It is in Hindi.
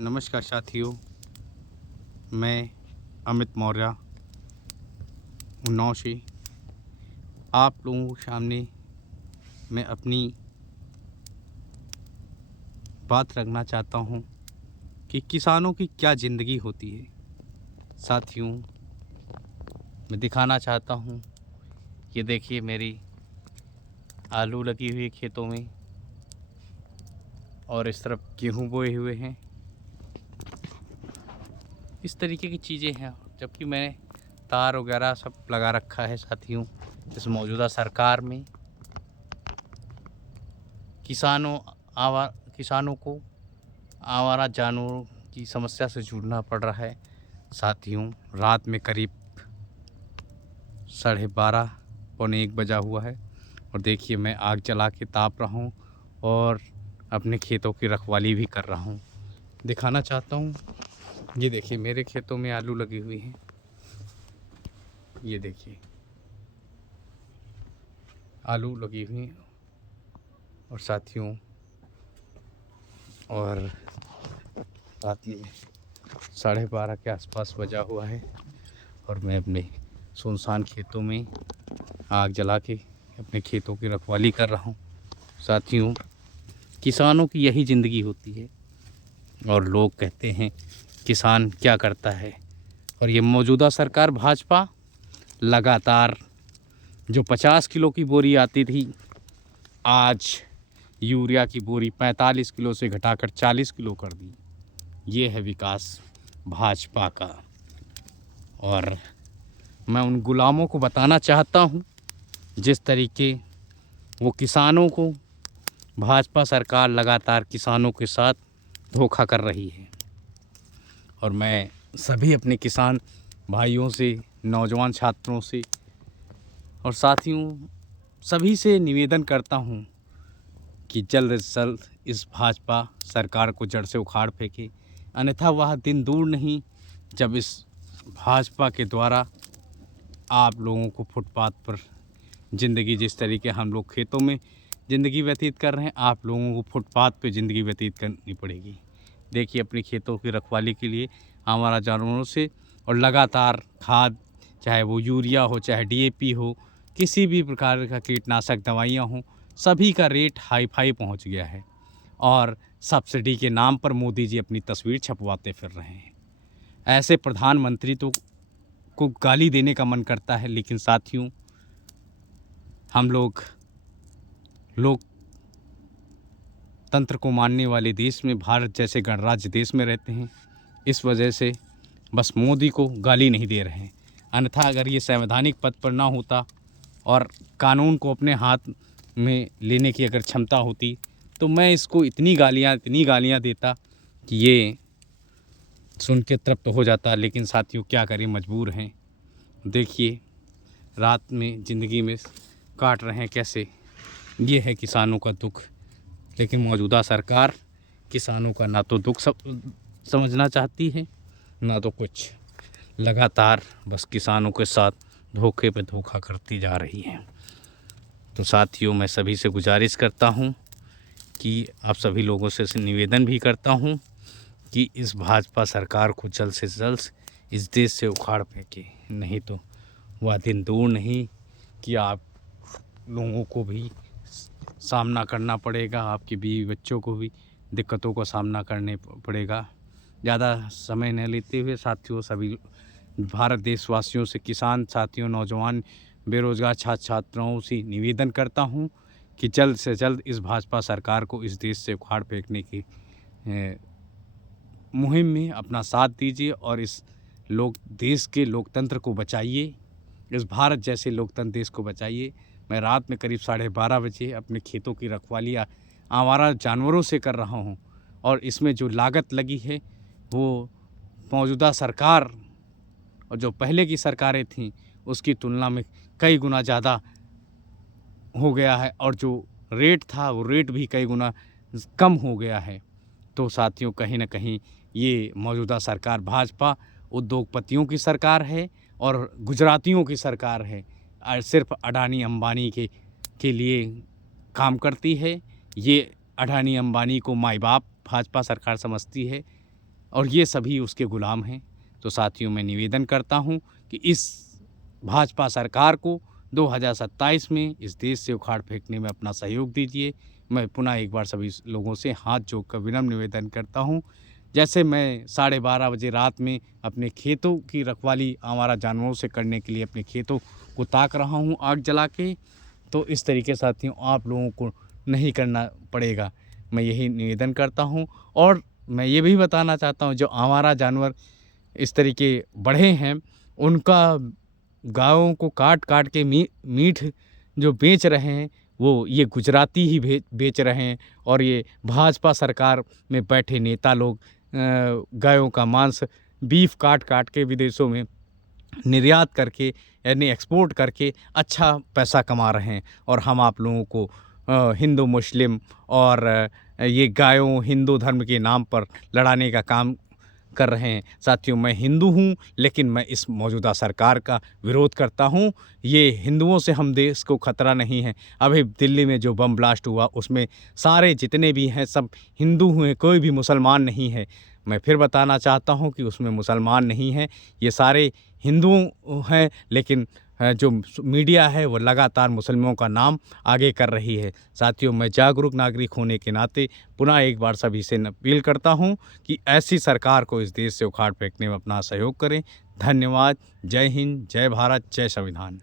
नमस्कार साथियों, मैं अमित मौर्य उन्नाव से आप लोगों के सामने मैं अपनी बात रखना चाहता हूँ कि किसानों की क्या ज़िंदगी होती है। साथियों, मैं दिखाना चाहता हूँ, ये देखिए मेरी आलू लगी हुई है खेतों में और इस तरफ गेहूँ बोए हुए हैं। इस तरीके की चीज़ें हैं, जबकि मैंने तार वगैरह सब लगा रखा है। साथियों, इस मौजूदा सरकार में किसानों को आवारा जानवरों की समस्या से जूझना पड़ रहा है। साथियों, रात में करीब 12:30 पौने 1 बजा हुआ है और देखिए मैं आग जला के ताप रहा हूँ और अपने खेतों की रखवाली भी कर रहा हूँ। दिखाना चाहता हूँ, ये देखिए मेरे खेतों में आलू लगी हुई हैं। ये देखिए आलू लगी हुई हैं और साथियों, और रात में 12:30 के आसपास बजा हुआ है और मैं अपने सुनसान खेतों में आग जला के अपने खेतों की रखवाली कर रहा हूँ। साथियों, किसानों की यही ज़िंदगी होती है और लोग कहते हैं किसान क्या करता है। और ये मौजूदा सरकार भाजपा लगातार जो 50 किलो की बोरी आती थी, आज यूरिया की बोरी 45 किलो से घटाकर 40 किलो कर दी। ये है विकास भाजपा का। और मैं उन गुलामों को बताना चाहता हूँ, जिस तरीके वो किसानों को भाजपा सरकार लगातार किसानों के साथ धोखा कर रही है। और मैं सभी अपने किसान भाइयों से, नौजवान छात्रों से और साथियों सभी से निवेदन करता हूँ कि जल्द से जल्द इस भाजपा सरकार को जड़ से उखाड़ फेंके, अन्यथा वह दिन दूर नहीं जब इस भाजपा के द्वारा आप लोगों को फुटपाथ पर ज़िंदगी, जिस तरीके हम लोग खेतों में ज़िंदगी व्यतीत कर रहे हैं, आप लोगों को फुटपाथ पे ज़िंदगी व्यतीत करनी पड़ेगी। देखिए अपनी खेतों की रखवाली के लिए हमारा जानवरों से और लगातार खाद, चाहे वो यूरिया हो, चाहे डीएपी हो, किसी भी प्रकार का कीटनाशक दवाइयाँ हों, सभी का रेट हाई फाई पहुँच गया है। और सब्सिडी के नाम पर मोदी जी अपनी तस्वीर छपवाते फिर रहे हैं। ऐसे प्रधानमंत्री तो को गाली देने का मन करता है, लेकिन साथियों हम लोग लोकतंत्र को मानने वाले देश में, भारत जैसे गणराज्य देश में रहते हैं। इस वजह से बस मोदी को गाली नहीं दे रहे हैं, अन्यथा अगर ये संवैधानिक पद पर ना होता और कानून को अपने हाथ में लेने की अगर क्षमता होती तो मैं इसको इतनी गालियाँ देता कि ये सुन के तृप्त हो जाता। लेकिन साथियों क्या करें, मजबूर हैं। देखिए रात में ज़िंदगी में काट रहे हैं कैसे, ये है किसानों का दुख। लेकिन मौजूदा सरकार किसानों का ना तो दुख समझना चाहती है, ना तो कुछ। लगातार बस किसानों के साथ धोखे पे धोखा करती जा रही है। तो साथियों, मैं सभी से गुजारिश करता हूँ कि आप सभी लोगों से निवेदन भी करता हूँ कि इस भाजपा सरकार को जल्द से जल्द इस देश से उखाड़ फेंके, नहीं तो वह दिन दूर नहीं कि आप लोगों को भी सामना करना पड़ेगा, आपके बीवी बच्चों को भी दिक्कतों का सामना करने पड़ेगा। ज़्यादा समय न लेते हुए साथियों, सभी भारत देशवासियों से, किसान साथियों, नौजवान, बेरोज़गार छात्र छात्राओं से निवेदन करता हूँ कि जल्द से जल्द इस भाजपा सरकार को इस देश से उखाड़ फेंकने की मुहिम में अपना साथ दीजिए और इस देश के लोकतंत्र को बचाइए, इस भारत जैसे लोकतंत्र देश को बचाइए। मैं रात में करीब 12:30 बजे अपने खेतों की रखवाली आवारा जानवरों से कर रहा हूँ और इसमें जो लागत लगी है वो मौजूदा सरकार और जो पहले की सरकारें थीं उसकी तुलना में कई गुना ज़्यादा हो गया है और जो रेट था वो रेट भी कई गुना कम हो गया है। तो साथियों, कहीं ना कहीं ये मौजूदा सरकार भाजपा उद्योगपतियों की सरकार है और गुजरातियों की सरकार है, सिर्फ अडानी अंबानी के लिए काम करती है। ये अडानी अंबानी को माई बाप भाजपा सरकार समझती है। और ये सभी उसके गुलाम हैं। तो साथियों, मैं निवेदन करता हूँ कि इस भाजपा सरकार को 2027 में इस देश से उखाड़ फेंकने में अपना सहयोग दीजिए। मैं पुनः एक बार सभी लोगों से हाथ जोड़कर विनम्र निवेदन करता हूँ। जैसे मैं 12:30 बजे रात में अपने खेतों की रखवाली आवारा जानवरों से करने के लिए अपने खेतों को ताक रहा हूँ आग जला के, तो इस तरीके साथियों आप लोगों को नहीं करना पड़ेगा। मैं यही निवेदन करता हूँ। और मैं ये भी बताना चाहता हूँ, जो आवारा जानवर इस तरीके बढ़े हैं, उनका गायों को काट काट के मीट जो बेच रहे हैं, वो ये गुजराती ही बेच रहे हैं। और ये भाजपा सरकार में बैठे नेता लोग गायों का मांस बीफ काट काट के विदेशों में निर्यात करके यानी एक्सपोर्ट करके अच्छा पैसा कमा रहे हैं। और हम आप लोगों को हिंदू मुस्लिम और ये गायों हिंदू धर्म के नाम पर लड़ाने का काम कर रहे हैं। साथियों, मैं हिंदू हूँ, लेकिन मैं इस मौजूदा सरकार का विरोध करता हूँ। ये हिंदुओं से हम देश को खतरा नहीं है। अभी दिल्ली में जो बम ब्लास्ट हुआ, उसमें सारे जितने भी हैं सब हिंदू हुए, कोई भी मुसलमान नहीं है। मैं फिर बताना चाहता हूँ कि उसमें मुसलमान नहीं हैं, ये सारे हिंदू हैं। लेकिन जो मीडिया है वो लगातार मुसलमानों का नाम आगे कर रही है। साथियों, मैं जागरूक नागरिक होने के नाते पुनः एक बार सभी से अपील करता हूं कि ऐसी सरकार को इस देश से उखाड़ फेंकने में अपना सहयोग करें। धन्यवाद। जय हिंद, जय भारत, जय संविधान।